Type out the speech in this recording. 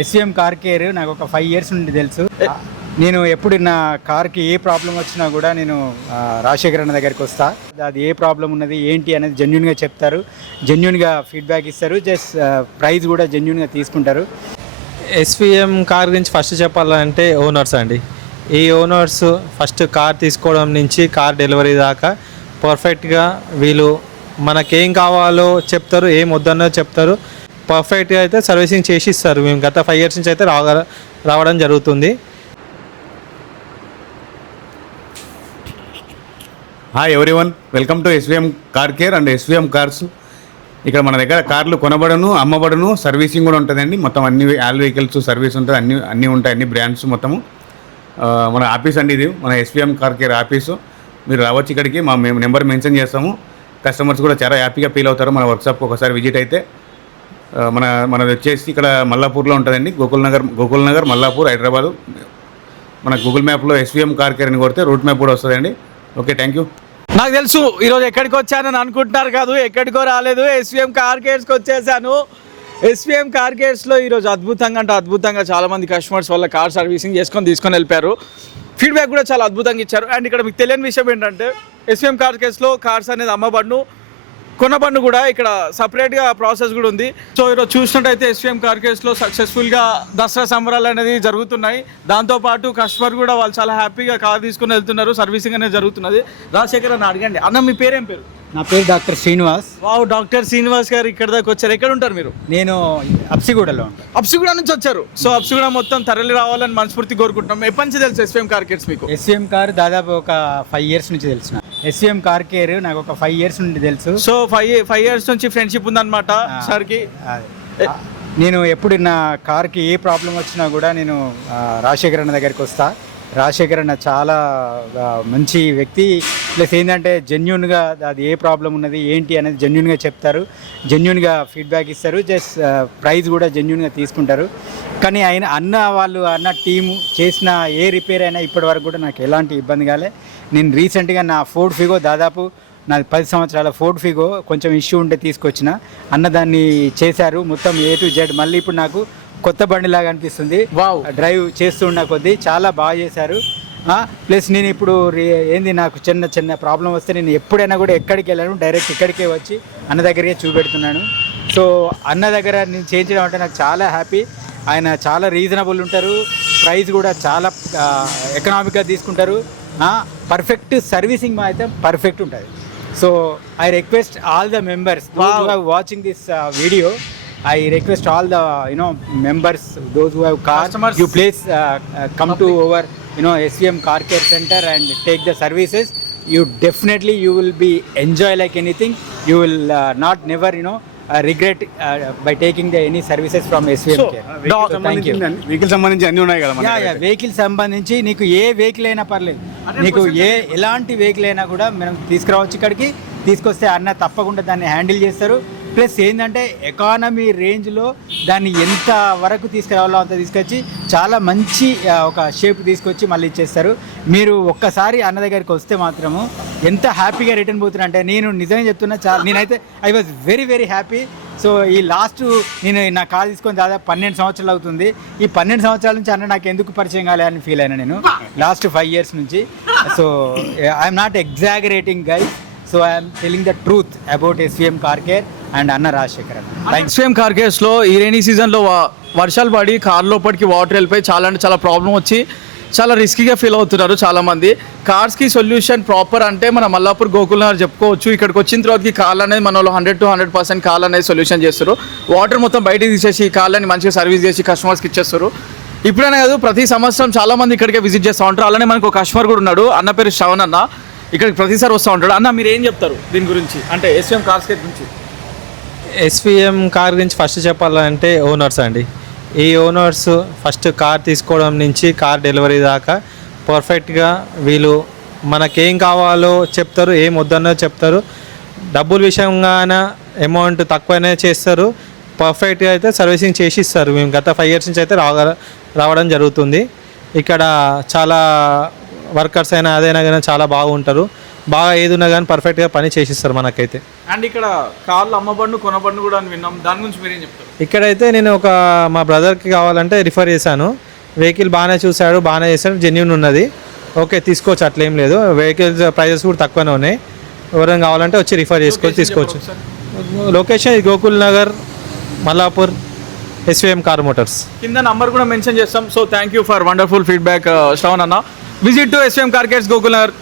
SVM car care నాకు ఒక 5 years నుండి తెలుసు. నేను ఎప్పుడు నా కార్కి ఏ ప్రాబ్లం వచ్చినా కూడా నేను రాజశేఖర్ అన్న దగ్గరికి వస్తా. అది ఏ ప్రాబ్లం ఉన్నది ఏంటి అనేది జెన్యున్గా చెప్తారు, జెన్యున్గా ఫీడ్బ్యాక్ ఇస్తారు, జస్ట్ ప్రైస్ కూడా జెన్యున్గా తీసుకుంటారు. ఎస్విఎం కార్ గురించి ఫస్ట్ చెప్పాలంటే ఓనర్స్ అండి. ఈ ఓనర్స్ ఫస్ట్ కార్ తీసుకోవడం నుంచి కార్ డెలివరీ దాకా పర్ఫెక్ట్గా వీళ్ళు మనకేం కావాలో చెప్తారు, ఏం వద్దన్నో చెప్తారు. పర్ఫెక్ట్గా అయితే సర్వీసింగ్ చేసి ఇస్తారు. మేము గత 5 ఇయర్స్ నుంచి అయితే రావడం జరుగుతుంది. Hi everyone, welcome to SVM car care and SVM cars. ఇక్కడ మన దగ్గర కార్లు కొనబడను, అమ్మబడను, సర్వీసింగ్ కూడా ఉంటుందండి. మొత్తం అన్ని ఆల్ వెహికల్స్ సర్వీస్ ఉంటుంది, అన్నీ ఉంటాయి, అన్ని బ్రాండ్స్ మొత్తము. మన ఆఫీస్ అండి ఇది, మన ఎస్విఎం కార్ కేర్ ఆఫీసు. మీరు రావచ్చు ఇక్కడికి, మేము నెంబర్ మెన్షన్ చేస్తాము. కస్టమర్స్ కూడా చాలా హ్యాపీగా ఫీల్ అవుతారు మన వర్క్షాప్కి ఒకసారి విజిట్ అయితే. మనది వచ్చేసి ఇక్కడ మల్లాపూర్లో ఉంటుందండి, గోకుల్ నగర్ మల్లాపూర్, హైదరాబాదు. మన గూగుల్ మ్యాప్లో ఎస్విఎం కార్ కేర్ అని కొడితే రూట్ మ్యాప్ కూడా వస్తుందండి. Okay, thank you. నాకు తెలుసు ఈరోజు ఎక్కడికి వచ్చానని అనుకుంటున్నారు కాదు, ఎక్కడికో రాలేదు, ఎస్విఎం కార్ కేర్స్కి వచ్చేసాను. ఎస్విఎం కార్ కేర్స్లో ఈరోజు అద్భుతంగా చాలామంది కస్టమర్స్ వల్ల కార్ సర్వీసింగ్ తీసుకొని వెళ్ళిపోయారు. ఫీడ్బ్యాక్ కూడా చాలా అద్భుతంగా ఇచ్చారు. అండ్ ఇక్కడ మీకు తెలియని విషయం ఏంటంటే ఎస్విఎం కార్ కేర్స్లో కార్స్ అనేది అమ్మబడును, కొనబడును కూడా ఇక్కడ సపరేట్గా ప్రాసెస్ కూడా ఉంది. సో ఈరోజు చూసినట్టయితే ఎస్విఎం కార్ కేర్స్లో సక్సెస్ఫుల్గా దసరా సంబరాలు అనేది జరుగుతున్నాయి. దాంతోపాటు కస్టమర్ కూడా వాళ్ళు చాలా హ్యాపీగా కార్ తీసుకుని వెళ్తున్నారు, సర్వీసింగ్ అనేది జరుగుతున్నది. రాజశేఖర్ అన్న అడగండి, అన్న మీ పేరేం పేరు? నా పేరు doctor Srinivas. Wow, doctor Srinivas గారు ఇక్కడ దాకా వచ్చారు. ఎక్కడ ఉంటారు మీరు? నేను అప్సిగూడలో ఉంటాను. అప్సిగూడ నుంచి వచ్చారు. సో అప్సిగూడ మొత్తం తరలి రావాలని మనస్ఫూర్తి కోరుకుంటున్నాం. ఎప్పటి నుంచి తెలుసు ఎస్విఎం కార్ కేర్స్ మీకు? ఎస్విఎం కార్ దాదాపు ఒక 5 ఇయర్స్ నుంచి తెలుసు. ఎస్విఎం కార్ కేర్ నాకు ఒక 5 ఇయర్స్ నుండి తెలుసు. సో 5 ఇయర్స్ నుంచి ఫ్రెండ్షిప్ ఉందన్నమాట సార్కి. నేను ఎప్పుడు నా కార్కి ఏ ప్రాబ్లం వచ్చినా కూడా నేను రాజశేఖర్ అన్న దగ్గరికి వస్తా. రాజశేఖర్ అన్న చాలా మంచి వ్యక్తి. ప్లస్ ఏంటంటే జెన్యున్గా అది ఏ ప్రాబ్లం ఉన్నది ఏంటి అనేది జెన్యున్గా చెప్తారు, జెన్యున్గా ఫీడ్బ్యాక్ ఇస్తారు, జస్ట్ ప్రైస్ కూడా జెన్యున్గా తీసుకుంటారు. కానీ అన్న టీము చేసిన ఏ రిపేర్ అయినా ఇప్పటి వరకు కూడా నాకు ఎలాంటి ఇబ్బంది కాలే. నేను రీసెంట్గా నా ఫోర్డ్ ఫిగో, దాదాపు నాది 10 సంవత్సరాల ఫోర్డ్ ఫిగో కొంచెం ఇష్యూ ఉంటే తీసుకొచ్చిన, అన్న దాన్ని చేశారు మొత్తం A to Z. మళ్ళీ ఇప్పుడు నాకు కొత్త బండిలాగా అనిపిస్తుంది. వావ్, డ్రైవ్ చేస్తున్న కొద్దీ చాలా బాగా చేశారు. ప్లస్ నేను ఇప్పుడు నాకు చిన్న ప్రాబ్లం వస్తే నేను ఎప్పుడైనా కూడా ఎక్కడికి వెళ్ళాను, డైరెక్ట్ ఇక్కడికే వచ్చి అన్న దగ్గరే చూపెడుతున్నాను. సో అన్న దగ్గర నేను చేయించడం అంటే నాకు చాలా హ్యాపీ. ఆయన చాలా రీజనబుల్ ఉంటారు, ప్రైస్ కూడా చాలా ఎకనామిక్గా తీసుకుంటారు, పర్ఫెక్ట్ సర్వీసింగ్ అయితే పర్ఫెక్ట్ ఉంటుంది. So I request all the members watching this video, I request all the members, those who have cars, you please come to our SVM Car Care Center and take the services. You definitely will be enjoy like anything. You will not never regret by taking any services from SVM Care. Thank you. Vehicle సంబంధించి అన్నీ ఉన్నాయి కదా? Vehicle సంబంధించి నీకు ఏ vehicle అయినా పర్లేదు, నీకు ఎలాంటి వెహికల్ అయినా కూడా మనం తీసుకురావచ్చు ఇక్కడికి. తీసుకొస్తే అన్న తప్పకుండా దాన్ని హ్యాండిల్ చేస్తారు. ప్లస్ ఏంటంటే ఎకానమీ రేంజ్లో దాన్ని ఎంత వరకు తీసుకురావాలో అంత తీసుకొచ్చి చాలా మంచి ఒక షేప్ తీసుకొచ్చి మళ్ళీ ఇచ్చేస్తారు. మీరు ఒక్కసారి అన్న దగ్గరికి వస్తే మాత్రము ఎంత హ్యాపీగా రిటర్న్ పోతున్నా అంటే నేను నిజంగా చెప్తున్నా, నేనైతే I was very happy. So ఈ నేను నా కార్ తీసుకొని దాదాపు 12 సంవత్సరాలు అవుతుంది. ఈ 12 సంవత్సరాల నుంచి అన్న నాకు ఎందుకు పరిచయం కాలేదని ఫీల్ అయినా నేను లాస్ట్ 5 ఇయర్స్ నుంచి. So I'm not exaggerating guys. So I'm telling the truth about SVM car care and అన్న రాజశేఖర్. ఎస్విఎం కార్ కేర్స్లో ఈ రైనీ సీజన్లో వర్షాలు పడి కార్ లోపలికి వాటర్ వెళ్ళిపోయి చాలా ప్రాబ్లం వచ్చి చాలా రిస్కీగా ఫీల్ అవుతున్నారు చాలామంది. కార్స్కి సొల్యూషన్ ప్రాపర్ అంటే మన మల్లాపూర్ గోకుల్ నగర్ చెప్పుకోవచ్చు. ఇక్కడికి వచ్చిన తర్వాతకి కార్లు అనేది మన వాళ్ళు 100 to 100% కార్లు అనేది సొల్యూషన్ చేస్తారు. వాటర్ మొత్తం బయటకు తీసేసి కార్లని మంచిగా సర్వీస్ చేసి కస్టమర్స్కి ఇచ్చేస్తారు. ఇప్పుడనే కాదు, ప్రతి సంవత్సరం చాలామంది ఇక్కడికే విజిట్ చేస్తూ ఉంటారు. అలానే మనకు ఒక కస్టమర్ కూడా ఉన్నాడు, అన్న పేరు శ్రవణ్ అన్న. ఇక్కడికి ప్రతిసారి వస్తూ ఉంటాడు. అన్న మీరు ఏం చెప్తారు దీని గురించి, అంటే ఎస్విఎం కార్ కేర్ గురించి? ఎస్విఎం కార్ గురించి ఫస్ట్ చెప్పాలంటే ఓనర్స్ అండి. ఈ ఓనర్స్ ఫస్ట్ కార్ తీసుకోవడం నుంచి కార్ డెలివరీ దాకా పర్ఫెక్ట్గా వీళ్ళు మనకేం కావాలో చెప్తారు, ఏం వద్దన్నో చెప్తారు. డబ్బుల విషయంగానే అమౌంట్ తక్కువనే చేస్తారు, పర్ఫెక్ట్గా అయితే సర్వీసింగ్ చేసి ఇస్తారు. మేము గత 5 ఇయర్స్ నుంచి అయితే రావడం జరుగుతుంది. ఇక్కడ చాలా వర్కర్స్ అయినా అదైనా కానీ చాలా బాగుంటారు. బాగా ఏది ఉన్నా కానీ పర్ఫెక్ట్గా పని చేసిస్తారు మనకైతే. అండ్ ఇక్కడ కార్లు అమ్మబడును కొనబడును కూడా అని విన్నాం, దాని గురించి మీరేం చెప్తారు? ఇక్కడైతే నేను మా బ్రదర్కి కావాలంటే రిఫర్ చేశాను. వెహికల్ బాగానే చూశాడు, బాగానే చేశాడు, జెన్యూన్ ఉన్నది, ఓకే తీసుకోవచ్చు, అట్లేం లేదు. వెహికల్స్ ప్రైజెస్ కూడా తక్కువనే ఉన్నాయి. ఎవరైనా కావాలంటే వచ్చి రిఫర్ చేసుకోవచ్చు, తీసుకోవచ్చు. Location Gokul Nagar, Mallapur, SVM car motors. కింద నంబర్ కూడా మెన్షన్ చేస్తాం. So thank you for wonderful feedback Shravan అన్న. Visit to SVM car cares, Gokul Nagar.